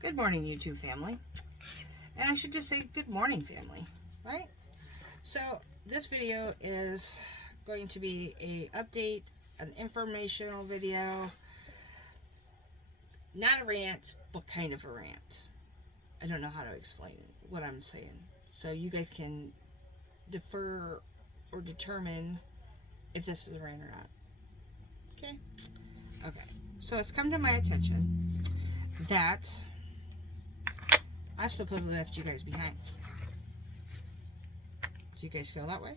Good morning, YouTube family. And I should just say good morning, family, right? So this video is going to be a update, an informational video. Not a rant, but kind of a rant. I don't know how to explain what I'm saying. So you guys can defer or determine if this is a rant or not. Okay? Okay. So it's come to my attention that I've supposedly left you guys behind. Do you guys feel that way?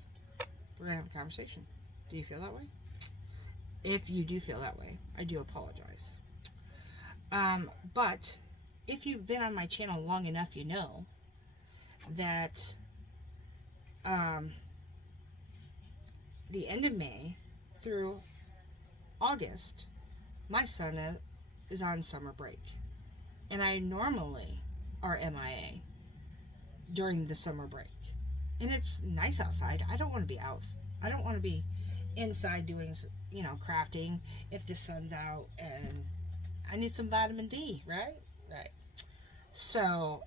We're going to have a conversation. Do you feel that way? If you do feel that way, I do apologize. But if you've been on my channel long enough, you know that the end of May through August, my son is on summer break. And I normally are MIA during the summer break. And it's nice outside. I don't want to be out. I don't want to be inside doing, crafting if the sun's out and I need some vitamin D, right? Right. So,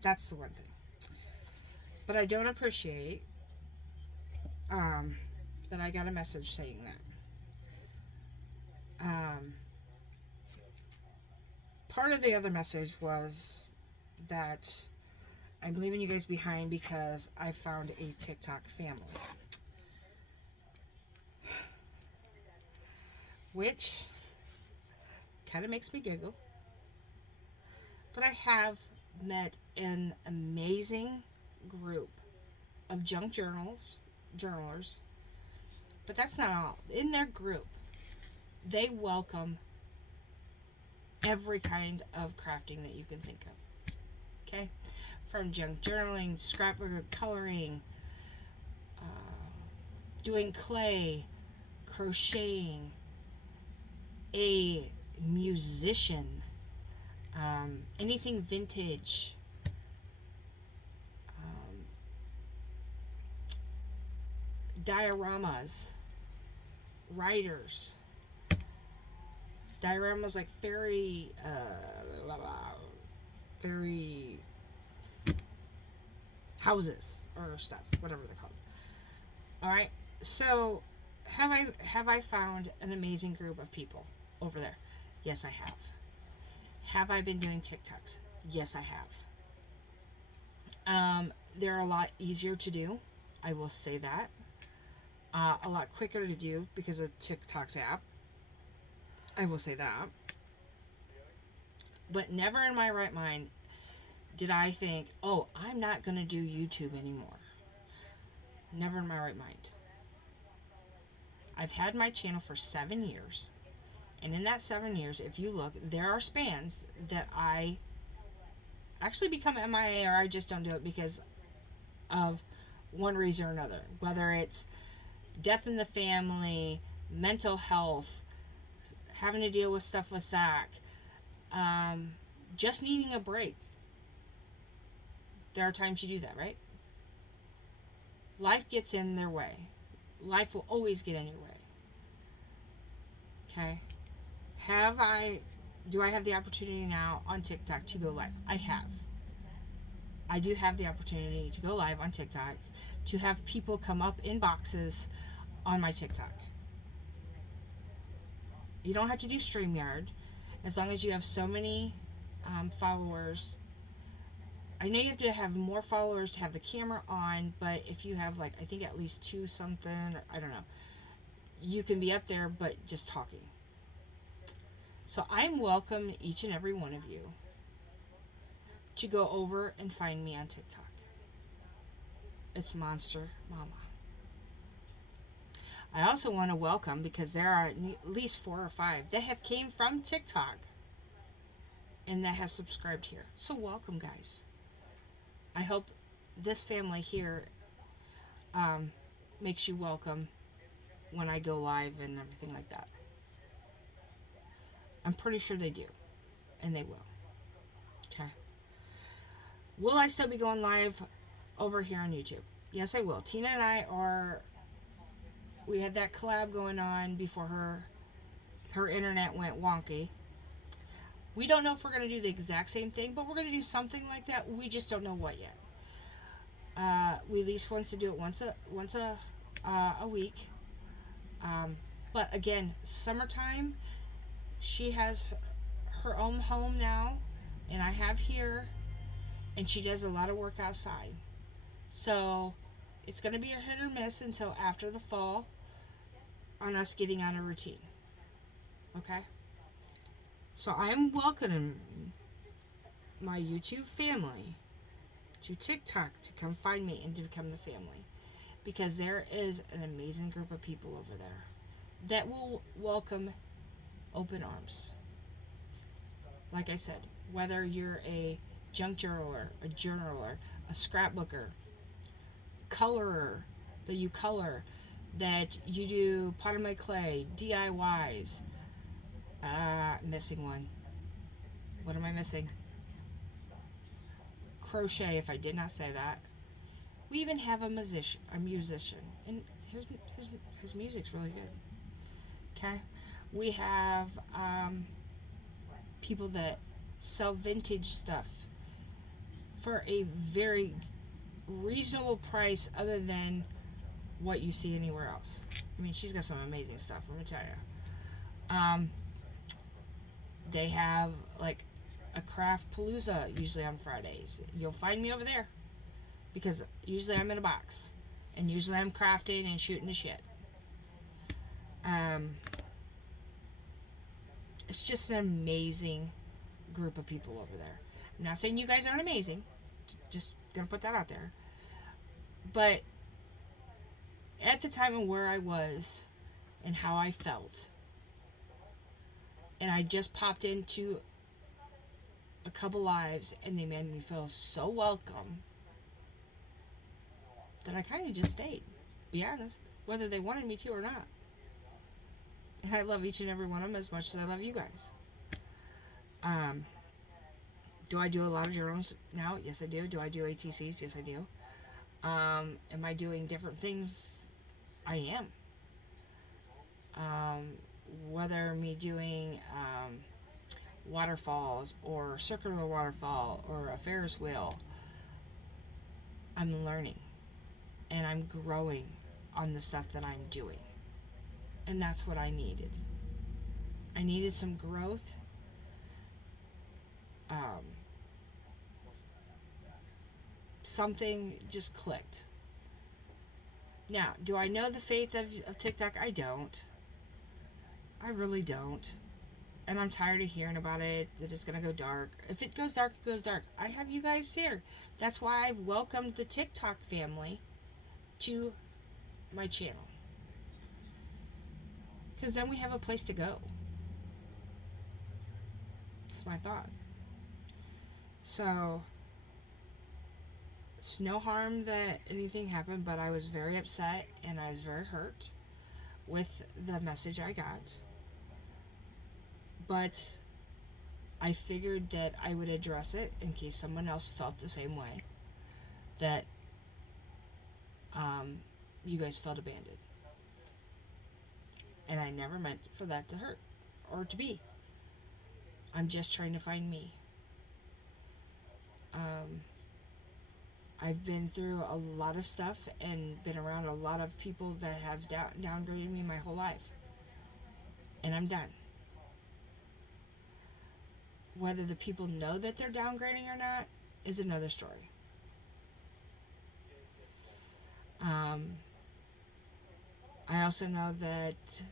that's the one thing. But I don't appreciate that I got a message saying that. Part of the other message was that I'm leaving you guys behind because I found a TikTok family. Which kind of makes me giggle. But I have met an amazing group of junk journalers. But that's not all. In their group, they welcome every kind of crafting that you can think of. Okay? From junk journaling, scrapbook coloring, doing clay, crocheting, a musician, anything vintage, dioramas, writers, dioramas like fairy houses or stuff, whatever they're called. All right. So have I found an amazing group of people over there? Yes, I have. Have I been doing TikToks? Yes, I have. They're a lot easier to do. I will say that. A lot quicker to do because of TikTok's app. I will say that. But never in my right mind did I think, oh, I'm not going to do YouTube anymore. Never in my right mind. I've had my channel for 7 years. And in that 7 years, if you look, there are spans that I actually become MIA or I just don't do it because of one reason or another. Whether it's death in the family, mental health, having to deal with stuff with Zach, just needing a break. There are times you do that, right? Life gets in their way. Life will always get in your way. Okay? Do I have the opportunity now on TikTok to go live? I have. I do have the opportunity to go live on TikTok, to have people come up in boxes on my TikTok. You don't have to do StreamYard as long as you have so many followers. I know you have to have more followers to have the camera on, but if you have I think at least 2 something, or I don't know, you can be up there but just talking. So I'm welcome each and every one of you to go over and find me on TikTok. It's Monster Mama. I also want to welcome, because there are at least 4 or 5 that have came from TikTok and that have subscribed here. So welcome, guys. I hope this family here makes you welcome when I go live and everything like that. I'm pretty sure they do. And they will. Okay. Will I still be going live over here on YouTube? Yes, I will. Tina and we had that collab going on before her internet went wonky. We don't know if we're going to do the exact same thing, but we're going to do something like that. We just don't know what yet. We at least wants to do it once a week. But again, summertime, she has her own home now, and I have here, and she does a lot of work outside. So it's going to be a hit or miss until after the fall on us getting on a routine. Okay? So I'm welcoming my YouTube family to TikTok to come find me and to become the family. Because there is an amazing group of people over there that will welcome open arms. Like I said, whether you're a junk journaler, a journaler, a scrapbooker, colorer, that you color, that you do pot of my clay, DIYs. Missing one. What am I missing? Crochet, if I did not say that. We even have a musician, and his music's really good. Okay, we have people that sell vintage stuff for a very reasonable price, other than what you see anywhere else. I mean, she's got some amazing stuff. Let me tell you. They have like a craft palooza usually on Fridays. You'll find me over there because usually I'm in a box and usually I'm crafting and shooting the shit. It's just an amazing group of people over there. I'm not saying you guys aren't amazing. Just gonna put that out there. But at the time of where I was and how I felt, and I just popped into a couple lives and they made me feel so welcome that I kind of just stayed, be honest, whether they wanted me to or not. And I love each and every one of them as much as I love you guys. Do I do a lot of journals now? Yes, I do. Do I do ATCs? Yes, I do. Am I doing different things? I am. Whether me doing waterfalls or circular waterfall or a Ferris wheel, I'm learning and I'm growing on the stuff that I'm doing. And that's what I needed. I needed some growth. Something just clicked. Now, do I know the faith of TikTok? I don't. I really don't. And I'm tired of hearing about it, that it's going to go dark. If it goes dark, it goes dark. I have you guys here. That's why I've welcomed the TikTok family to my channel. Because then we have a place to go. That's my thought. So, it's no harm that anything happened, but I was very upset and I was very hurt with the message I got. But I figured that I would address it in case someone else felt the same way. That you guys felt abandoned. And I never meant for that to hurt or to be. I'm just trying to find me. I've been through a lot of stuff and been around a lot of people that have downgraded me my whole life. And I'm done. Whether the people know that they're downgrading or not is another story. I also know that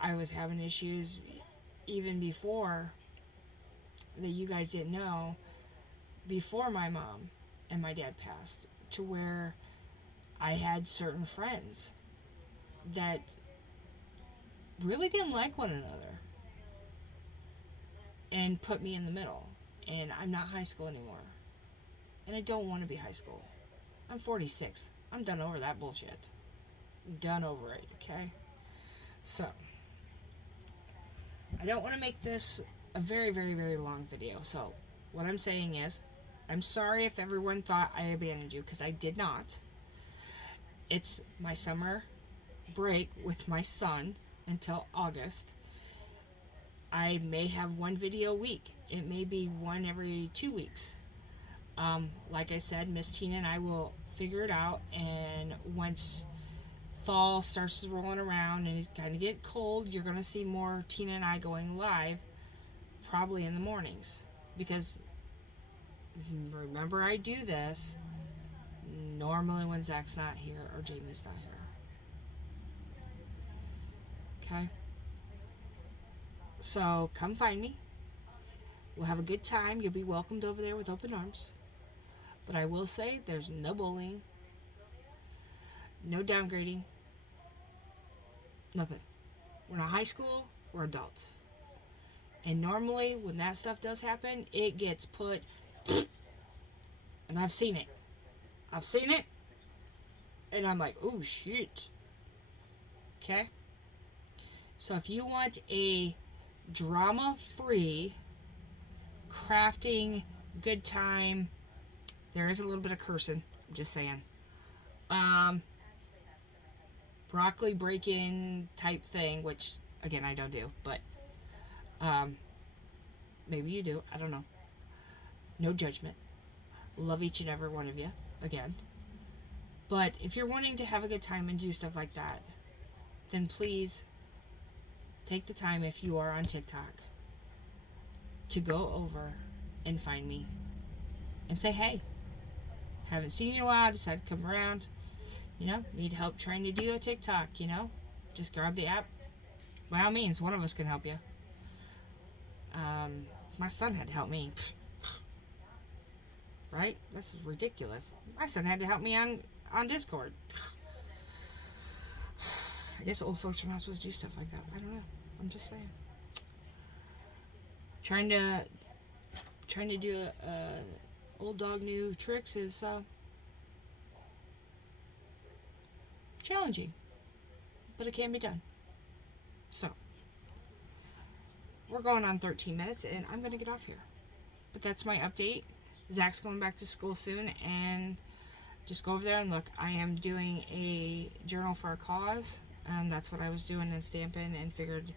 I was having issues even before that you guys didn't know, before my mom and my dad passed, to where I had certain friends that really didn't like one another and put me in the middle. And I'm not high school anymore. And I don't want to be high school. I'm 46. I'm done over that bullshit. I'm done over it, okay? So, I don't want to make this a very, very, very long video. So, what I'm saying is, I'm sorry if everyone thought I abandoned you, because I did not. It's my summer break with my son until August. I may have one video a week. It may be one every 2 weeks. Like I said, Miss Tina and I will figure it out, and once fall starts rolling around and it kind of get cold, you're going to see more Tina and I going live, probably in the mornings, because remember, I do this normally when Zach's not here or Jamie's not here. Okay? So come find me. We'll have a good time. You'll be welcomed over there with open arms. But I will say there's no bullying, no downgrading, nothing. We're not high school, we're adults. And normally when that stuff does happen, it gets put, and I've seen it. And I'm like, oh shit. Okay? So if you want a drama-free crafting good time, there is a little bit of cursing, I'm just saying. Broccoli break-in type thing, which again I don't do, but maybe you do, I don't know. No judgment. Love each and every one of you, again. But if you're wanting to have a good time and do stuff like that, then please take the time, if you are on TikTok, to go over and find me and say, hey, haven't seen you in a while, decided to come around, need help trying to do a TikTok, just grab the app. By all means, one of us can help you. My son had to help me. Right? This is ridiculous. My son had to help me on Discord. I guess old folks are not supposed to do stuff like that. I don't know. I'm just saying. Trying to do old dog new tricks is challenging, but it can be done. So we're going on 13 minutes, and I'm going to get off here. But that's my update. Zach's going back to school soon, and just go over there and look. I am doing a journal for a cause, and that's what I was doing and stamping, and figured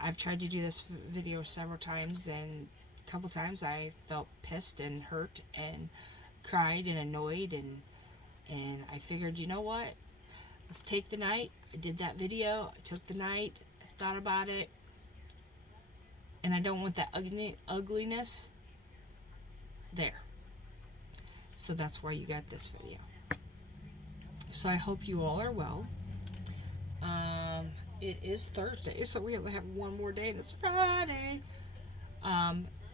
I've tried to do this video several times, and a couple times I felt pissed and hurt and cried and annoyed, and I figured, you know what? Let's take the night. I did that video. I took the night. I thought about it, and I don't want that ugliness there. So that's why you got this video. So I hope you all are well. It is Thursday, so we only have one more day, and it's Friday.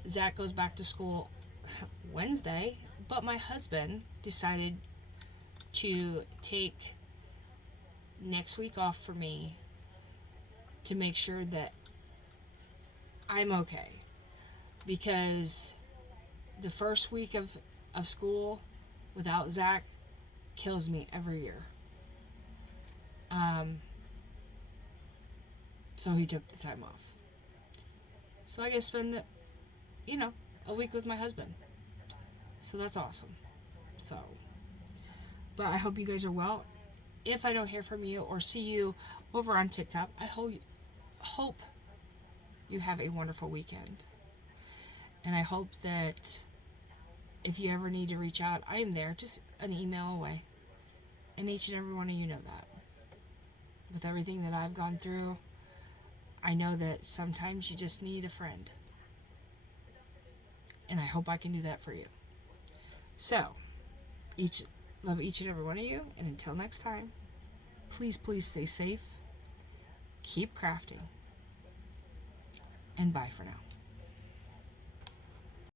Zach goes back to school Wednesday, but my husband decided to take next week off for me to make sure that I'm okay. Because the first week of school without Zach kills me every year. So he took the time off. So I get to spend, a week with my husband. So that's awesome. But I hope you guys are well. If I don't hear from you or see you over on TikTok, I hope you have a wonderful weekend. And I hope that if you ever need to reach out, I am there, just an email away. And each and every one of you know that. With everything that I've gone through, I know that sometimes you just need a friend. And I hope I can do that for you. So, love each and every one of you. And until next time, please, please stay safe. Keep crafting. And bye for now.